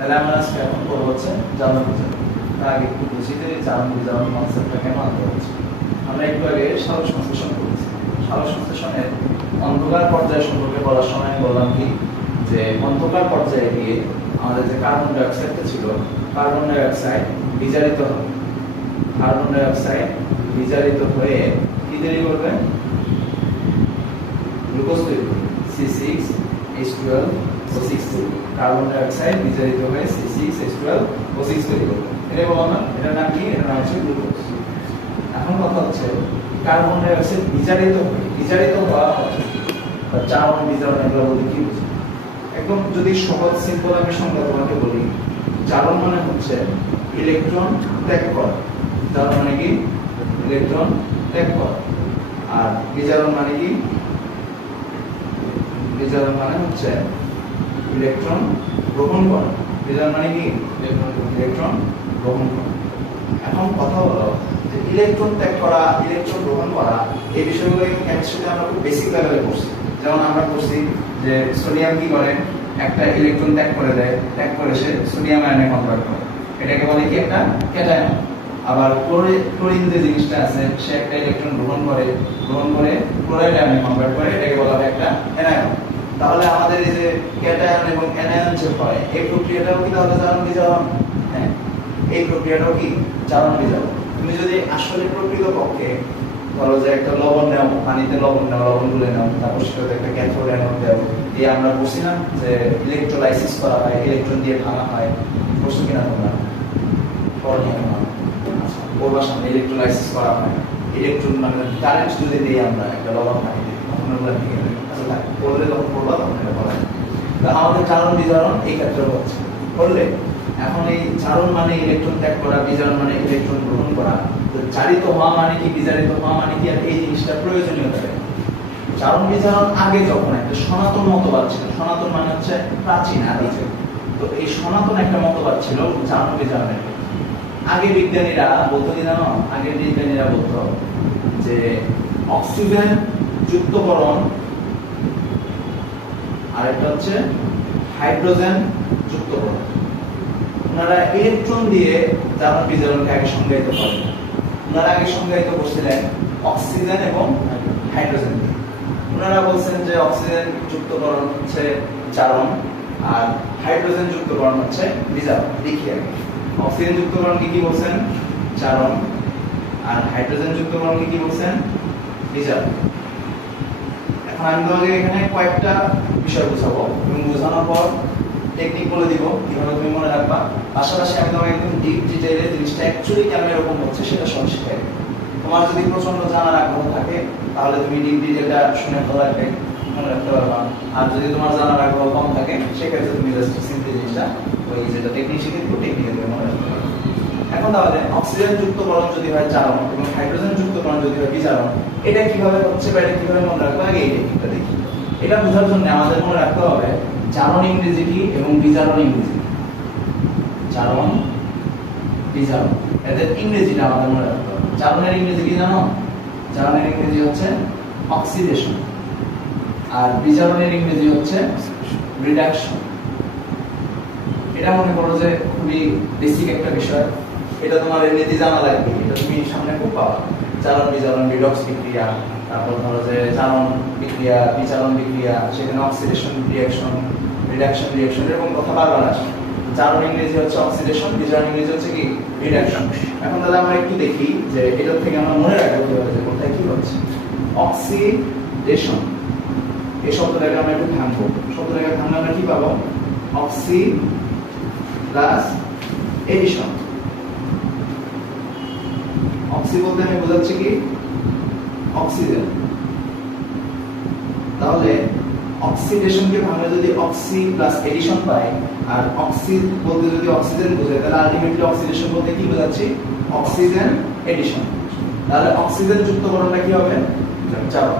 তাহলে আমরা আজকে এখন পড়ব হচ্ছে আমরা একটু আগে সালোক সংশ্লেষণ করেছি। সালোক সংশ্লেষণের অন্ধকার পর্যায় সম্পর্কে বলার সময় বললাম কি? যে অন্ধকার পর্যায়ে গিয়ে আমাদের যে কার্বন ডাইঅক্সাইডটা ছিল কার্বন ডাইঅক্সাইড বিজারিত হবে কার্বন ডাইঅক্সাইড বিজারিত হয়ে কি তৈরি করবে? গ্লুকোজ তৈরি করবে। C six H twelve six তৈরি কার্বন ডাইঅক্সাইড বিজারিত হয়ে C six H twelve O six তৈরি করবে এটা না এটার নাম কি? এটার নাম হচ্ছে গ্লুকোজ এখন কথা হচ্ছে কার্বন ডাইঅক্সাইড বিজারিত হয়ে বিজারিত হওয়া চারণ বিজারণ এগুলো বলতে কি বুঝি একদম যদি সহজ সিম্পল আমি সংজ্ঞা তোমাকে বলি জারণ মানে হচ্ছে ইলেকট্রন ত্যাগ করা। জারণ মানে কি? ইলেকট্রন ত্যাগ করা। আর বিজারণ মানে কি? বিজারণ মানে হচ্ছে ইলেকট্রন গ্রহণ করা। বিজারণ মানে কি? ইলেকট্রন গ্রহণ করা। এখন কথা হলো যে ইলেকট্রন ত্যাগ করা ইলেকট্রন গ্রহণ করা এই বিষয়গুলো কেমিস্ট্রিতে আমরা খুব বেসিক লেভেলে পড়ছি যেমন আমরা পড়ছি যে সোডিয়াম কি করে? একটা ইলেকট্রন ত্যাগ করে দেয়। ত্যাগ করে সে সোডিয়াম আয়নে কনভার্ট করে। এটাকে বলে কি একটা? ক্যাটায়ন আবার ক্লোরিন যে জিনিসটা আছে সে একটা ইলেকট্রন গ্রহণ করে। গ্রহণ করে ক্লোরাইড আয়নে কনভার্ট করে। এটাকে বলা হয় একটা অ্যানায়ন তাহলে আমাদের এই যে ক্যাটায়ন এবং অ্যানায়ন যে হয়, এই প্রক্রিয়াটাও কি তাহলে জারণ? বিজারণ হ্যাঁ এই প্রক্রিয়াটাও কি জারণ? বিজারণ তুমি যদি আসলে প্রকৃত পক্ষে ধরো যে একটা লবণ নাও, পানিতে লবণ নাও, লবণ গুলে নাও, তারপর সেটাতে একটা ক্যাথোড অ্যানোড দাও দিয়ে আমরা বলছিলাম যে ইলেকট্রোলাইসিস করা হয় ইলেকট্রন দিয়ে ভাঙা হয় বসছো কিনা তোমরা? না আচ্ছা ওর সামনে ইলেকট্রোলাইসিস করা হয়। ইলেকট্রন মানে কারেন্ট যদি দিই আমরা, একটা লবণ পানি পানিতে আমাদের চারণ বিজারণ এই ক্ষেত্রে হচ্ছে। করলে এখন এই চারণ মানে ইলেকট্রন ত্যাগ করা, বিজারণ মানে ইলেকট্রন গ্রহণ করা। চারিত হওয়া মানে কি, বিজারিত হওয়া মানে কি এই জিনিসটা প্রয়োজনীয় থাকে চারণ বিজারণ আগে যখন একটা সনাতন মতবাদ ছিল, সনাতন মানে হচ্ছে প্রাচীন, আদি তো এই সনাতন একটা মতবাদ ছিল চারণ বিজারণের। আগে বিজ্ঞানীরা বলতো কি জানো? আগের বিজ্ঞানীরা বলতো যে অক্সিজেন যুক্তকরণ। আরেকটা হচ্ছে হাইড্রোজেন যুক্তকরণ। ওনারা ইলেকট্রন দিয়ে জারণ বিজারণকে আগে সংজ্ঞায়িত করেন। ওনারা আগে সংজ্ঞায়িত করছিলেন অক্সিজেন এবং হাইড্রোজেন দিয়ে। ওনারা বলছেন যে অক্সিজেন যুক্তকরণ হচ্ছে জারণ আর হাইড্রোজেন যুক্তকরণ হচ্ছে বিজারণ। দেখি আগে। অক্সিজেন যুক্তকরণকে কি বলছেন? জারণ। আর হাইড্রোজেন যুক্তকরণকে কি বলছেন? বিজারণ। এখন আমি তোমাকে এখানে কয়েকটা বিষয় বোঝাবো। এবং বোঝানোর পর টেকনিক বলে দিব, কীভাবে তুমি মনে রাখবা। পাশাপাশি আমি তোমাকে একদম ডিপ ডিটেইলে জিনিসটা অ্যাকচুয়ালি কেন এরকম হচ্ছে সেটা সব শিখাই তোমার যদি প্রচণ্ড জানার আগ্রহ থাকে, তাহলে তুমি ডিপ ডিটেইলটা শুনে ভালো লাগবে, মনে রাখতে পারবা। আর যদি তোমার জানার আগ্রহ কম থাকে, সেক্ষেত্রে তুমি জাস্ট সিম্পলি জিনিসটা, ওই যেটা টেকনিক শিখে তাহলে অক্সিজেন যুক্তকরণ যদি হয় চারণ এবং হাইড্রোজেন যুক্তকরণ যদি হয় বিজারণ, এটা কীভাবে হচ্ছে বা এটা কীভাবে মনে রাখব? আগে এই দেখি। এটা বোঝার জন্য আমাদের মনে রাখতে হবে চারণ ইংরেজি কি এবং বিজারণ ইংরেজি কি। চারণ, বিজারণ। এদের ইংরেজিটা আমাদের মনে রাখতে হবে। চারণের ইংরেজি কি জানো? চারণের ইংরেজি হচ্ছে অক্সিডেশন। আর বিজারণের ইংরেজি হচ্ছে রিডাকশন। এটা মনে করো যে খুবই বেসিক একটা বিষয়। এটা তোমার এমনিতে জানা লাগবে, এটা তুমি সামনে খুব পাবা। চালন বিচালন রিডক্স বিক্রিয়া, তারপর ধরো যে চালন বিক্রিয়া, বিচালন বিক্রিয়া, সেখানে অক্সিডেশন রিয়াকশন রিডাকশন রিয়াকশন এরকম কথা বারবার আসে। চালন ইংরেজি হচ্ছে অক্সিডেশন বিচালন ইংরেজি হচ্ছে কি? রিডাকশন এখন তাহলে আমরা একটু দেখি যে এটার থেকে আমরা মনে রাখব কীভাবে যে কোথায় কি হচ্ছে। অক্সিডেশন এই শব্দটাকে আমরা একটু থামবো। শব্দটাকে থামলে আমরা কি পাবো? অক্সি প্লাস এডিশন অক্সি বলতে আমি বোঝাচ্ছি কি? অক্সিজেন। তাহলে অক্সিডেশনকে ভাঙলে যদি অক্সি প্লাস এডিশন আর অক্সি বলতে যদি অক্সিজেন তাহলে আলটিমেটলি অক্সিডেশন বলতে কি বোঝাচ্ছি? অক্সিজেন এডিশন তাহলে অক্সিজেন যুক্তকরণটা কি হবে? চারণ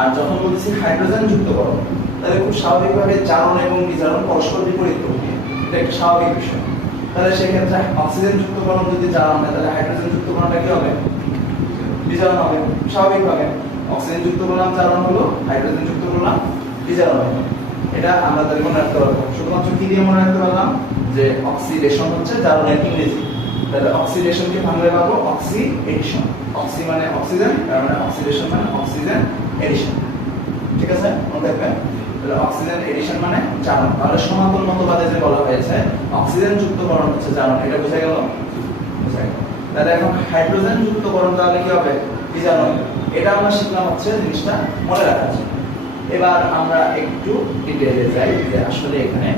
আর যখন বলছি হাইড্রোজেন যুক্তকরণ তাহলে খুব স্বাভাবিকভাবে চারণ এবং বিজারণ পরস্পর বিপরীত এটা স্বাভাবিক বিষয়। তাহলে সেক্ষেত্রে অক্সিজেন যুক্তকরণ যদি জারণ হয় তাহলে হাইড্রোজেন যুক্তকরণটা কি হবে? বিজারণ হবে। স্বাভাবিকভাবে অক্সিজেন যুক্ত করলাম জারণ হলো হাইড্রোজেন যুক্ত করলাম বিজারণ হলো এটা আমরা তাহলে মনে রাখতে পারব। শুধুমাত্র কি দিয়ে মনে রাখতে পারলাম? যে অক্সিডেশন হচ্ছে জারণের ইংরেজি। তাহলে অক্সিডেশন অক্সিডেশনকে ভাঙলে পাবো? অক্সি এডিশন অক্সি মানে অক্সিজেন, তার মানে অক্সিডেশন মানে অক্সিজেন এডিশন। ঠিক আছে? মনে থাকবে তাহলে অক্সিজেন এডিশন মানে জারণ তাহলে সনাতন মতবাদে যে বলা হয়েছে, অক্সিজেন যুক্তকরণ হচ্ছে জারণ এটা বোঝা গেল? তাহলে এখন হাইড্রোজেন যুক্তকরণ তাহলে কি হবে? কি জানো? এটা আমরা শিখলাম হচ্ছে জিনিসটা মনে রাখা এবার আমরা একটু ডিটেলে যাই যে আসলে এখানে